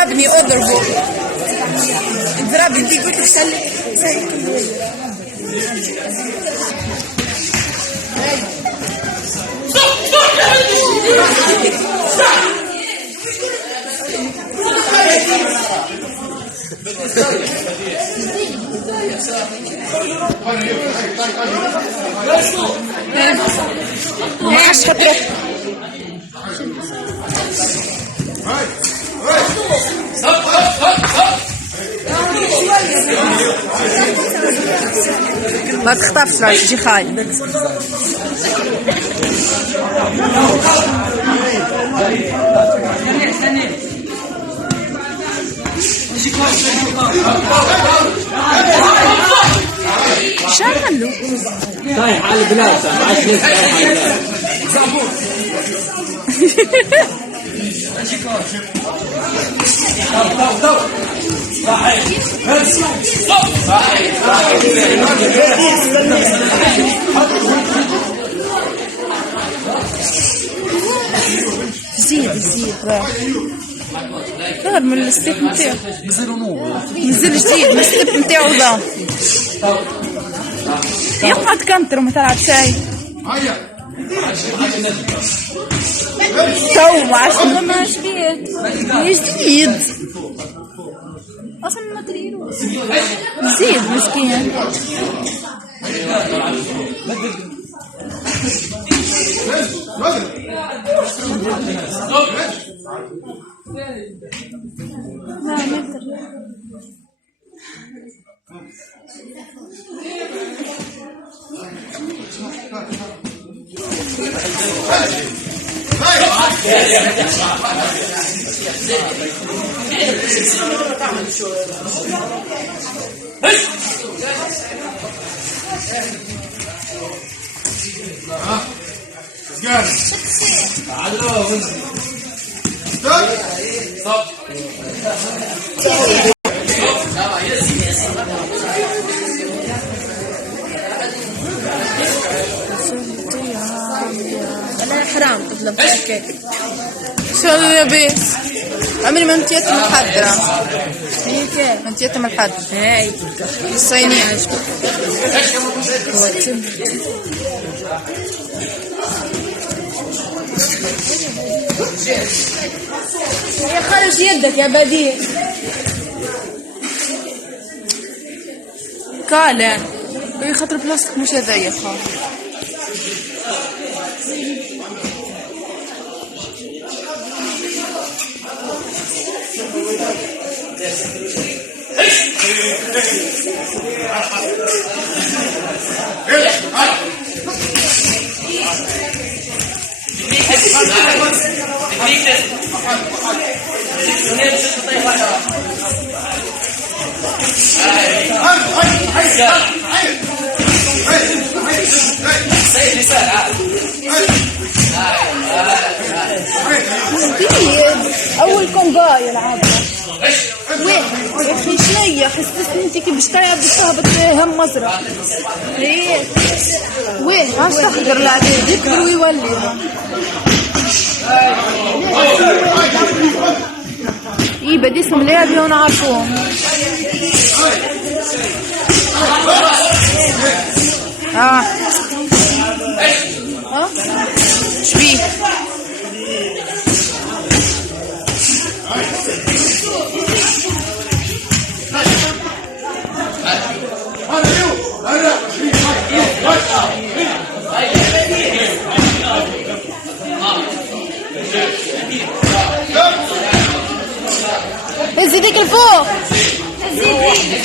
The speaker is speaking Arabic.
ضربني اضربه. ضربني دي قلت لك سلك. ماش حتروح ما تخطفش لا تجي خايب. شغلوا طايح على البلاصة عايش ناس طايح على زيد ظهر من الستيب نتاعو. نزل جديد من الستيب نتاعو ظهر. يقعد كنتر وما تلعب شيء. تو ما عرفت ما شبيه جديد اصلا ما تديرو زيد مسكين. انا حرام تظلم هيك. شو لابس؟ عمري ما انت يتم الحضرة. هيك ما انت يتم الحضرة. هاي الصينية يا خرج يدك يا بديع. كالا خاطر بلاستيك مش هذا يا خالد. اول كونغاي يلعبها وين يا اخي شنيا حسستني انت كي باش تلعب بتهبط هم مزرعه هيك وين عاش تحضر العديد يكبر ويولي اي بدي اسم لعبي وانا عارفوهم. شبيه زيدك الفوق زيدي